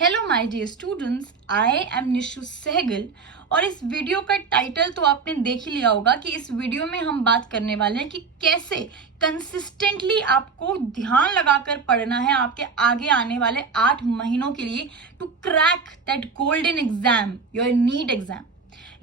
Hello my dear students, I am Nishu Sehgal और इस video का टाइटल तो आपने देख ही लिया होगा कि इस वीडियो में हम बात करने वाले हैं कि कैसे कंसिस्टेंटली आपको ध्यान लगाकर पढ़ना है आपके आगे आने वाले 8 महीनों के लिए to crack that golden exam, your NEET exam.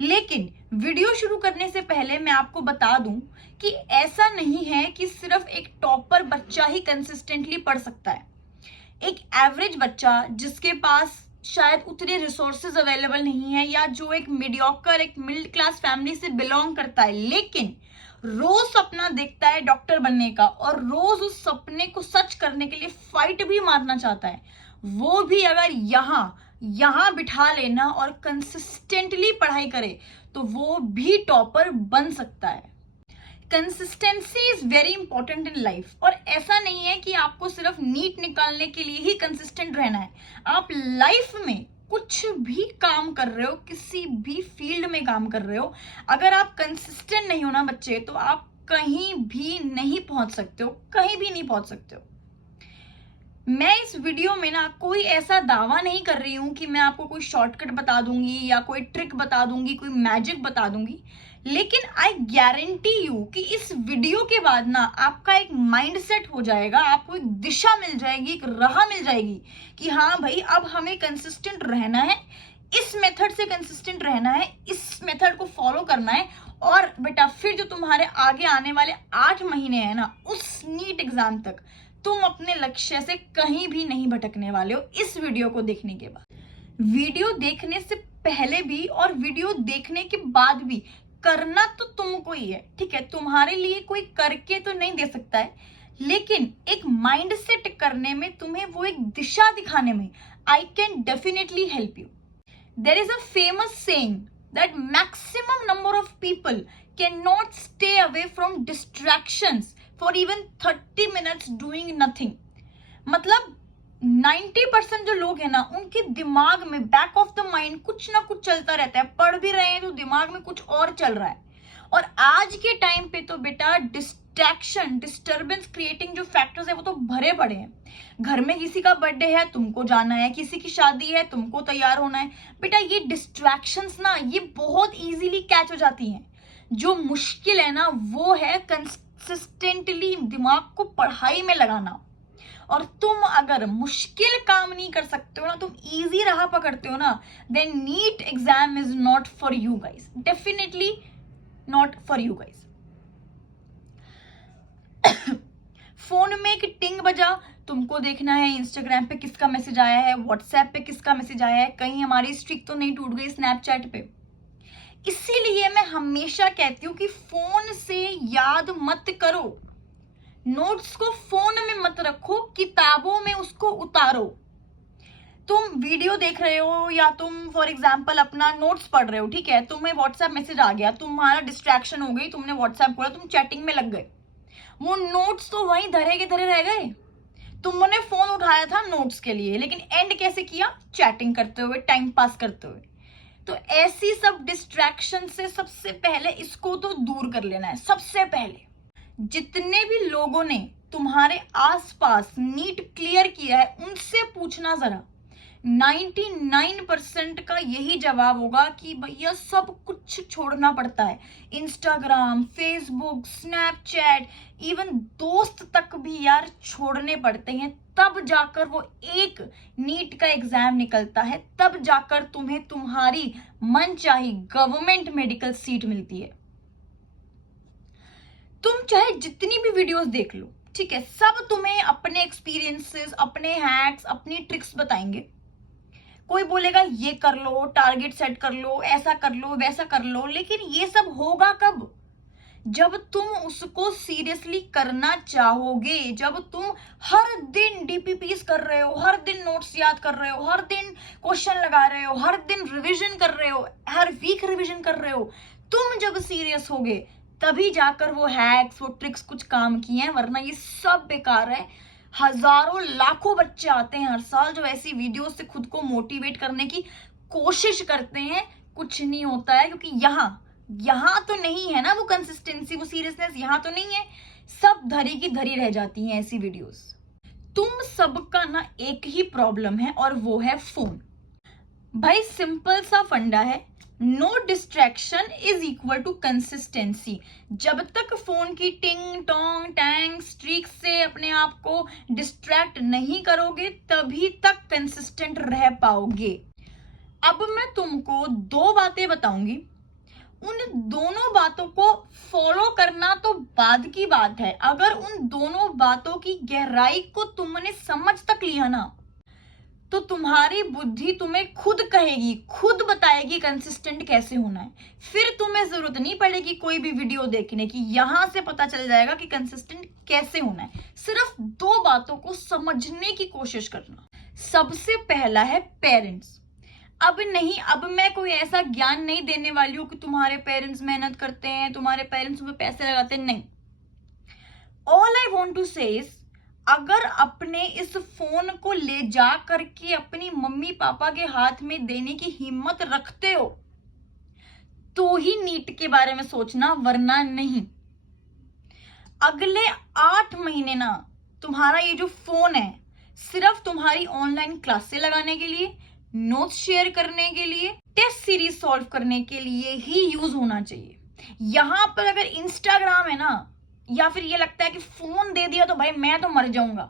लेकिन वीडियो शुरू करने से पहले मैं आपको बता दूं कि ऐसा नहीं है कि सिर्फ एक टॉपर बच्चा ही कंसिस्टेंटली पढ़ सकता है। एक एवरेज बच्चा जिसके पास शायद उतने रिसोर्सेज अवेलेबल नहीं है या जो एक मीडियोकर एक मिडिल क्लास फैमिली से बिलोंग करता है लेकिन रोज सपना देखता है डॉक्टर बनने का और रोज उस सपने को सच करने के लिए फाइट भी मारना चाहता है, वो भी अगर यहां बिठा लेना और कंसिस्टेंटली पढ़ाई करे तो वो भी टॉपर बन सकता है। Consistency is very important in life और ऐसा नहीं है कि आपको सिर्फ नीट निकालने के लिए ही कंसिस्टेंट रहना है। आप लाइफ में कुछ भी काम कर रहे हो, किसी भी फील्ड में काम कर रहे हो, अगर आप कंसिस्टेंट नहीं हो ना बच्चे, तो आप कहीं भी नहीं पहुंच सकते हो, कहीं भी नहीं पहुंच सकते हो। मैं इस वीडियो में ना कोई ऐसा दावा नहीं कर रही हूं कि मैं आपको कोई शॉर्टकट बता दूंगी या कोई ट्रिक बता दूंगी, कोई मैजिक बता दूंगी, लेकिन आई गारंटी यू कि इस वीडियो के बाद ना आपका एक माइंडसेट हो जाएगा, आपको एक दिशा मिल जाएगी, एक राह मिल जाएगी कि हाँ भाई अब हमें कंसिस्टेंट रहना है, इस मेथड से कंसिस्टेंट रहना है, इस मेथड को फॉलो करना है और बेटा फिर जो तुम्हारे आगे आने वाले 8 महीने हैं ना उस नीट एग्जाम तक तुम अपने लक्ष्य से कहीं भी नहीं भटकने वाले हो। इस वीडियो को देखने के बाद, वीडियो देखने से पहले भी और वीडियो देखने के बाद भी करना तो तुमको ही है, ठीक है? तुम्हारे लिए कोई करके तो नहीं दे सकता है, लेकिन एक माइंड सेट करने में, तुम्हें वो एक दिशा दिखाने में I can definitely help you. There is a famous saying that maximum number of people can not stay away from distractions for even 30 minutes doing nothing. मतलब 90% जो लोग हैं ना उनके दिमाग में बैक ऑफ द माइंड कुछ ना कुछ चलता रहता है, पढ़ भी रहे हैं तो दिमाग में कुछ और चल रहा है। और आज के टाइम पे तो बेटा डिस्ट्रैक्शन, डिस्टर्बेंस क्रिएटिंग जो फैक्टर्स है वो तो भरे पड़े हैं। घर में किसी का बर्थडे है, तुमको जाना है, किसी की शादी है, तुमको तैयार होना है। बेटा ये डिस्ट्रैक्शंस ना ये बहुत इजीली कैच हो जाती हैं। जो मुश्किल है ना वो है कंसिस्टेंटली दिमाग को पढ़ाई में लगाना। और तुम अगर मुश्किल काम नहीं कर सकते हो ना, तुम इजी राह पकड़ते हो ना, then NEET exam is not for you guys, definitely not for you guys. Phone में एक टिंग बजा, तुमको देखना है इंस्टाग्राम पे किसका मैसेज आया है, व्हाट्सएप पे किसका मैसेज आया है, कहीं हमारी स्ट्रिक तो नहीं टूट गई स्नैपचैट पे। इसीलिए मैं हमेशा कहती हूँ कि फोन से याद मत करो, नोट्स को फोन में मत रखो, किताबों में उसको उतारो। तुम वीडियो देख रहे हो या तुम फॉर एग्जांपल अपना नोट्स पढ़ रहे हो, ठीक है? तुम्हें व्हाट्सएप मैसेज आ गया, तुम्हारा डिस्ट्रैक्शन हो गई, तुमने व्हाट्सएप खोला, तुम चैटिंग में लग गए, वो नोट्स तो वहीं धरे के धरे रह गए। तुमने फोन उठाया था नोट्स के लिए, लेकिन एंड कैसे किया? चैटिंग करते हुए, टाइम पास करते हुए। तो ऐसी सब डिस्ट्रैक्शन से सबसे पहले इसको तो दूर कर लेना है। सबसे पहले जितने भी लोगों ने तुम्हारे आसपास नीट क्लियर किया है उनसे पूछना जरा, 99% का यही जवाब होगा कि भैया सब कुछ छोड़ना पड़ता है। इंस्टाग्राम, फेसबुक, स्नैपचैट, इवन दोस्त तक भी यार छोड़ने पड़ते हैं, तब जाकर वो एक नीट का एग्जाम निकलता है, तब जाकर तुम्हें तुम्हारी मनचाही गवर्नमेंट मेडिकल सीट मिलती है। तुम चाहे जितनी भी वीडियोस देख लो, ठीक है, सब तुम्हें अपने एक्सपीरियंसेस, अपने हैक्स, अपनी ट्रिक्स बताएंगे। कोई बोलेगा ये कर लो, टारगेट सेट कर लो, ऐसा कर लो, वैसा कर लो, लेकिन ये सब होगा कब? जब तुम उसको सीरियसली करना चाहोगे, जब तुम हर दिन डीपीपीस कर रहे हो, हर दिन नोट्स याद कर रहे हो, हर दिन क्वेश्चन लगा रहे हो, हर दिन रिवीजन कर रहे हो, हर वीक रिवीजन कर रहे हो, तुम जब सीरियस होगे तभी जाकर वो हैक्स, वो ट्रिक्स कुछ काम किए हैं, वरना ये सब बेकार है। हजारों लाखों बच्चे आते हैं हर साल जो ऐसी वीडियो से खुद को मोटिवेट करने की कोशिश करते हैं, कुछ नहीं होता है, क्योंकि यहाँ तो नहीं है ना वो कंसिस्टेंसी, वो सीरियसनेस यहाँ तो नहीं है, सब धरी की धरी रह जाती हैं ऐसी वीडियोस। तुम सबका ना एक ही प्रॉब्लम है और वो है फोन। भाई सिंपल सा फंडा है, no distraction is equal to consistency. जब तक फोन की टिंग टोंग टैंग स्ट्रीक से अपने आप को डिस्ट्रैक्ट नहीं करोगे तभी तक कंसिस्टेंट रह पाओगे। अब मैं तुमको दो बातें बताऊंगी, उन दोनों बातों को फॉलो करना तो बाद की बात है। अगर उन दोनों बातों की गहराई को तुमने समझ तक लिया ना तो तुम्हारी बुद्धि तुम्हें खुद कहेगी, खुद बताएगी कंसिस्टेंट कैसे होना है। फिर तुम्हें जरूरत नहीं पड़ेगी कोई भी वीडियो देखने की, यहां से पता चल जाएगा कि कंसिस्टेंट कैसे होना है। सिर्फ दो बातों को समझने की कोशिश करना। सबसे पहला है पेरेंट्स। अब मैं कोई ऐसा ज्ञान नहीं देने वाली हूं कि तुम्हारे पेरेंट्स मेहनत करते हैं, तुम्हारे पेरेंट्स तुम्हें पैसे लगाते हैं, नहीं। ऑल आई वॉन्ट टू से इज, अगर अपने इस फोन को ले जा करके अपनी मम्मी पापा के हाथ में देने की हिम्मत रखते हो तो ही नीट के बारे में सोचना, वरना नहीं। अगले 8 महीने ना तुम्हारा ये जो फोन है सिर्फ तुम्हारी ऑनलाइन क्लासेस लगाने के लिए, नोट्स शेयर करने के लिए, टेस्ट सीरीज सॉल्व करने के लिए ही यूज होना चाहिए। यहां पर अगर इंस्टाग्राम है ना, या फिर ये लगता है कि फोन दे दिया तो भाई मैं तो मर जाऊंगा,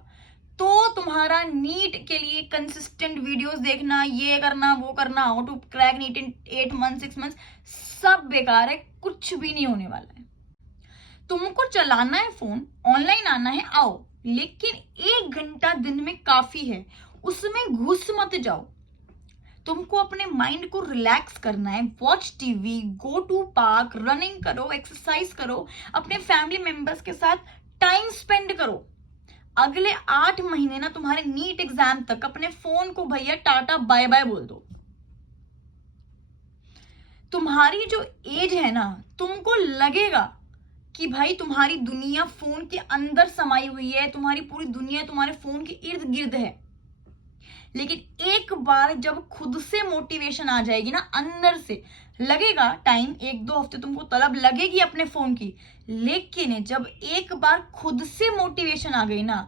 तो तुम्हारा नीट के लिए कंसिस्टेंट वीडियोस देखना, ये करना वो करना, how to crack NEET in 8 month 6 month, सब बेकार है, कुछ भी नहीं होने वाला है। तुमको चलाना है फोन, ऑनलाइन आना है, आओ, लेकिन 1 घंटा दिन में काफी है, उसमें घुस मत जाओ। तुमको अपने माइंड को रिलैक्स करना है, watch TV, go to park, running करो, एक्सरसाइज करो, अपने फैमिली मेंबर्स के साथ टाइम स्पेंड करो। अगले 8 महीने ना तुम्हारे नीट एग्जाम तक अपने फोन को भैया टाटा बाय बाय बोल दो। तुम्हारी जो एज है ना, तुमको लगेगा कि भाई तुम्हारी दुनिया फोन के अंदर समाई हुई है, तुम्हारी पूरी दुनिया तुम्हारे फोन के इर्द गिर्द है। लेकिन एक बार जब खुद से मोटिवेशन आ जाएगी ना, अंदर से लगेगा, टाइम 1-2 हफ्ते तुमको तलब लगेगी अपने फोन की, लेकिन जब एक बार खुद से मोटिवेशन आ गई ना,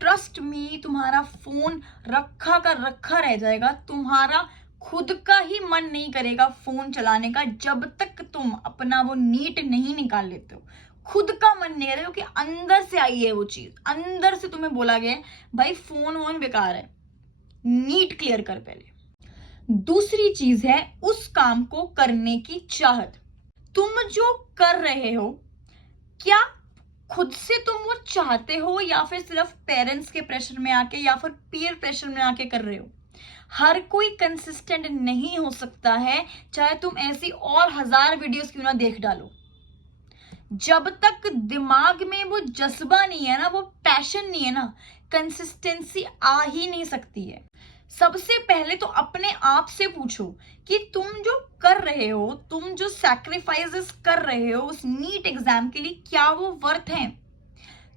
ट्रस्ट मी, तुम्हारा फोन रखा का रखा रह जाएगा। तुम्हारा खुद का ही मन नहीं करेगा फोन चलाने का जब तक तुम अपना वो नीट नहीं निकाल लेते हो। खुद का मन नहीं करेगा, क्योंकि अंदर से आई है वो चीज, अंदर से तुम्हें बोला गया है भाई फोन वोन बेकार है, नीट क्लियर कर पहले। दूसरी चीज है उस काम को करने की चाहत। तुम जो कर रहे हो, क्या खुद से तुम वो चाहते हो या फिर सिर्फ पेरेंट्स के प्रेशर में आके या फिर पीयर प्रेशर में आके कर रहे हो? हर कोई कंसिस्टेंट नहीं हो सकता है, चाहे तुम ऐसी और 1000 वीडियोस क्यों ना देख डालो। जब तक दिमाग में वो जज्बा नहीं है ना, वो पैशन नहीं है ना, कंसिस्टेंसी आ ही नहीं सकती है। सबसे पहले तो अपने आप से पूछो कि तुम जो कर रहे हो, तुम जो सैक्रिफाइसेस कर रहे हो उस नीट एग्जाम के लिए, क्या वो वर्थ है?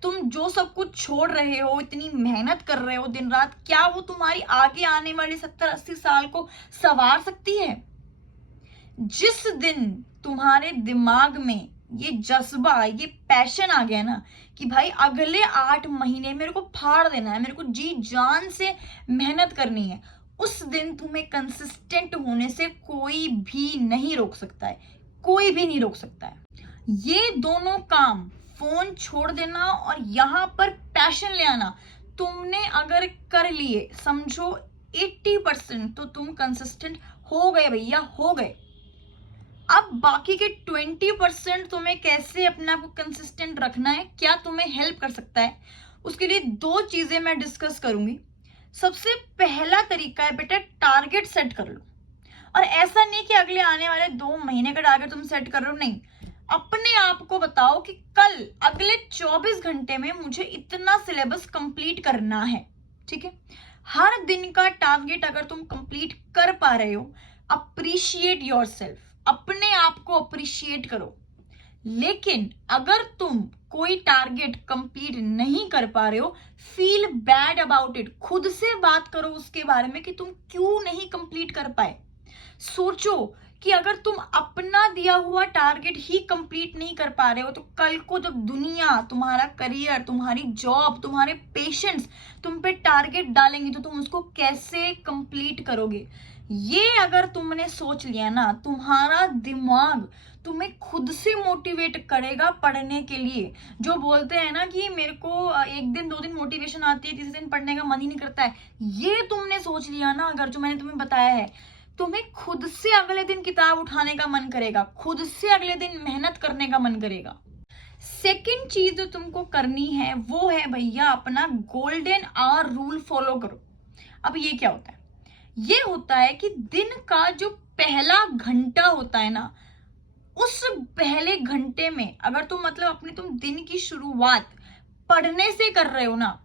तुम जो सब कुछ छोड़ रहे हो, इतनी मेहनत कर रहे हो दिन रात, क्या वो तुम्हारी आगे आने वाली 70-80 साल को संवार सकती है? जिस दिन तुम्हारे दिमाग में ये जज्बा, ये पैशन आ गया ना कि भाई अगले 8 महीने मेरे को फाड़ देना है, मेरे को जी जान से मेहनत करनी है, उस दिन तुम्हें कंसिस्टेंट होने से कोई भी नहीं रोक सकता है, कोई भी नहीं रोक सकता है। ये दोनों काम, फोन छोड़ देना और यहाँ पर पैशन ले आना, तुमने अगर कर लिए, समझो 80% तो तुम कंसिस्टेंट हो गए भैया, हो गए। अब बाकी के 20% तुम्हें कैसे अपने आप को कंसिस्टेंट रखना है, क्या तुम्हें हेल्प कर सकता है, उसके लिए 2 चीजें मैं डिस्कस करूंगी। सबसे पहला तरीका है बेटा, टारगेट सेट कर लो। और ऐसा नहीं कि अगले आने वाले 2 महीने का टारगेट तुम सेट कर रहे हो, नहीं। अपने आप को बताओ कि कल अगले 24 घंटे में मुझे इतना सिलेबस कंप्लीट करना है, ठीक है। हर दिन का टारगेट अगर तुम कंप्लीट कर पा रहे हो, अप्रिशिएट योरसेल्फ, अपने आप को अप्रिशिएट करो। लेकिन अगर तुम कोई टारगेट कंप्लीट नहीं कर पा रहे हो, फील बैड अबाउट इट, खुद से बात करो उसके बारे में कि तुम क्यों नहीं कंप्लीट कर पाए। सोचो कि अगर तुम अपना दिया हुआ टारगेट ही कंप्लीट नहीं कर पा रहे हो तो कल को जब दुनिया, तुम्हारा करियर, तुम्हारी जॉब, तुम्हारे पेशेंट्स तुम पे टारगेट डालेंगे तो तुम उसको कैसे कंप्लीट करोगे? ये अगर तुमने सोच लिया ना, तुम्हारा दिमाग तुम्हें खुद से मोटिवेट करेगा पढ़ने के लिए। जो बोलते हैं ना कि मेरे को एक दिन 2 दिन मोटिवेशन आती है, तीसरे दिन पढ़ने का मन ही नहीं करता है, ये तुमने सोच लिया ना अगर, जो मैंने तुम्हें बताया है, तुम्हें खुद से अगले दिन किताब उठाने का मन करेगा, खुद से अगले दिन मेहनत करने का मन करेगा। सेकंड चीज जो तुमको करनी है वो है भैया अपना गोल्डन आवर रूल फॉलो करो। अब ये क्या होता है? ये होता है कि दिन का जो पहला घंटा होता है ना, उस पहले घंटे में अगर तुम अपने दिन की शुरुआत पढ़ने से कर रहे हो ना,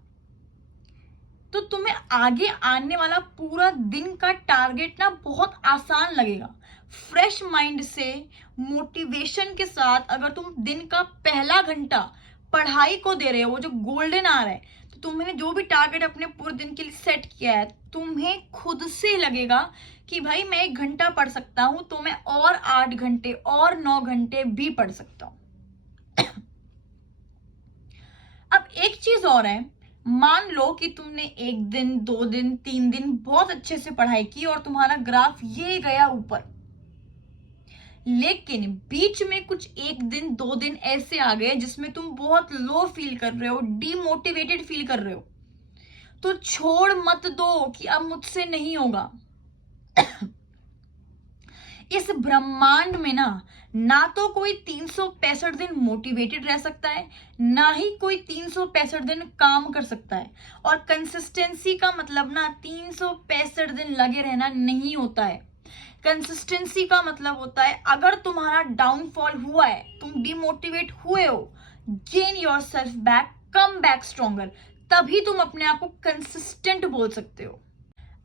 तो तुम्हें आगे आने वाला पूरा दिन का टारगेट ना बहुत आसान लगेगा। फ्रेश माइंड से, मोटिवेशन के साथ अगर तुम दिन का पहला घंटा पढ़ाई को दे रहे हो, वो जो गोल्डन आवर है, तो तुमने जो भी टारगेट अपने पूरे दिन के लिए सेट किया है, तुम्हें खुद से लगेगा कि भाई मैं 1 घंटा पढ़ सकता हूं तो मैं और 8 घंटे और 9 घंटे भी पढ़ सकता हूं। अब एक चीज और है, मान लो कि तुमने 1 दिन, 2 दिन, 3 दिन बहुत अच्छे से पढ़ाई की और तुम्हारा ग्राफ ये गया ऊपर, लेकिन बीच में कुछ 1 दिन 2 दिन ऐसे आ गए जिसमें तुम बहुत लो फील कर रहे हो, डीमोटिवेटेड फील कर रहे हो, तो छोड़ मत दो कि अब मुझसे नहीं होगा। इस ब्रह्मांड में ना तो कोई 365 दिन मोटिवेटेड रह सकता है, ना ही कोई 365 दिन काम कर सकता है। और कंसिस्टेंसी का मतलब ना 365 दिन लगे रहना नहीं होता है। कंसिस्टेंसी का मतलब होता है अगर तुम्हारा डाउनफॉल हुआ है, तुम डिमोटिवेट हुए हो, gain yourself back, come back stronger, तभी तुम अपने आप को कंसिस्टेंट बोल सकते हो।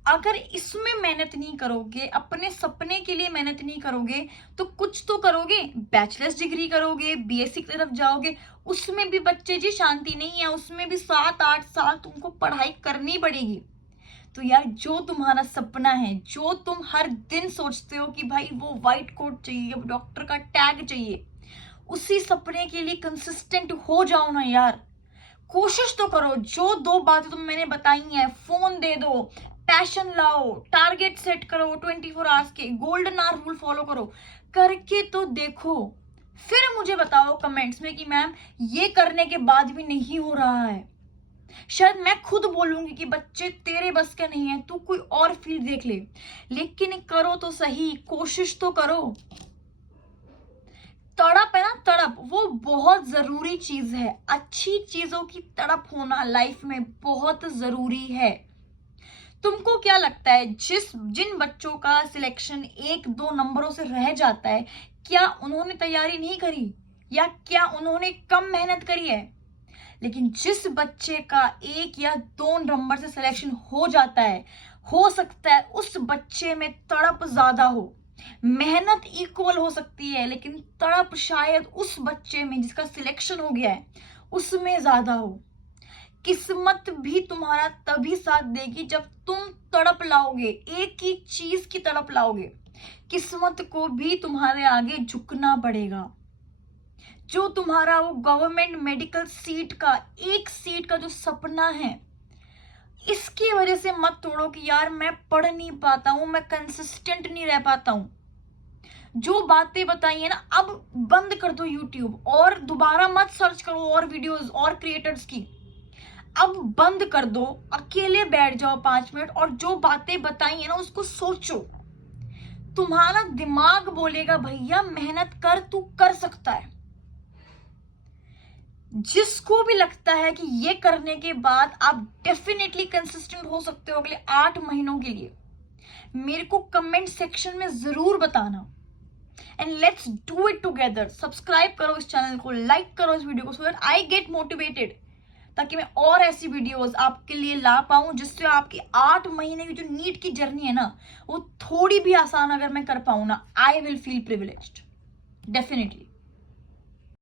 अगर इसमें मेहनत नहीं करोगे, अपने सपने के लिए मेहनत नहीं करोगे, तो कुछ तो करोगे, बैचलर्स डिग्री करोगे, बीएससी की तरफ जाओगे, उसमें भी बच्चे जी शांति नहीं है, उसमें भी 7-8 साल तुमको पढ़ाई करनी पड़ेगी। तो यार जो तुम्हारा सपना है, जो तुम हर दिन सोचते हो कि भाई वो व्हाइट कोट चाहिए, डॉक्टर का टैग चाहिए, उसी सपने के लिए कंसिस्टेंट हो जाओ ना यार। कोशिश तो करो। जो 2 बातें तुम मैंने बताई हैं, फोन दे दो, पैशन लाओ, टारगेट सेट करो 24 आवर्स के, गोल्डन आवर रूल फॉलो करो, करके तो देखो। फिर मुझे बताओ कमेंट्स में कि मैम ये करने के बाद भी नहीं हो रहा है। शायद मैं खुद बोलूंगी कि बच्चे तेरे बस का नहीं है, तू कोई और फील्ड देख ले, लेकिन करो तो सही, कोशिश तो करो। तड़प है ना, तड़प, वो बहुत जरूरी चीज है। अच्छी चीजों की तड़प होना लाइफ में बहुत जरूरी है। तुमको क्या लगता है जिन बच्चों का सिलेक्शन 1-2 नंबरों से रह जाता है, क्या उन्होंने तैयारी नहीं करी या क्या उन्होंने कम मेहनत करी है? लेकिन जिस बच्चे का 1 या 2 नंबर से सिलेक्शन हो जाता है, हो सकता है उस बच्चे में तड़प ज्यादा हो। मेहनत इक्वल हो सकती है, लेकिन तड़प शायद उस बच्चे में जिसका सिलेक्शन हो गया है उसमें ज्यादा हो। किस्मत भी तुम्हारा तभी साथ देगी जब तुम तड़प लाओगे, एक ही चीज की तड़प लाओगे। किस्मत को भी तुम्हारे आगे झुकना पड़ेगा। जो तुम्हारा वो गवर्नमेंट मेडिकल सीट का, 1 सीट का जो सपना है, इसकी वजह से मत तोड़ो कि यार मैं पढ़ नहीं पाता हूं, मैं कंसिस्टेंट नहीं रह पाता हूं। जो बातें बताई है ना, अब बंद कर दो यूट्यूब और दोबारा मत सर्च करो और वीडियोस और क्रिएटर्स की। अब बंद कर दो, अकेले बैठ जाओ 5 मिनट और जो बातें बताई है ना उसको सोचो। तुम्हारा दिमाग बोलेगा भैया मेहनत कर, तू कर सकता है। जिसको भी लगता है कि ये करने के बाद आप डेफिनेटली कंसिस्टेंट हो सकते हो अगले 8 महीनों के लिए, मेरे को कमेंट सेक्शन में जरूर बताना। And let's do it together. Subscribe करो इस चैनल को, लाइक करो इस वीडियो को, so that I get motivated, ताकि मैं और ऐसी वीडियोस आपके लिए ला पाऊं जिससे आपकी 8 महीने की जो नीट की जर्नी है ना, वो थोड़ी भी आसान अगर मैं कर पाऊं ना, I will feel privileged definitely.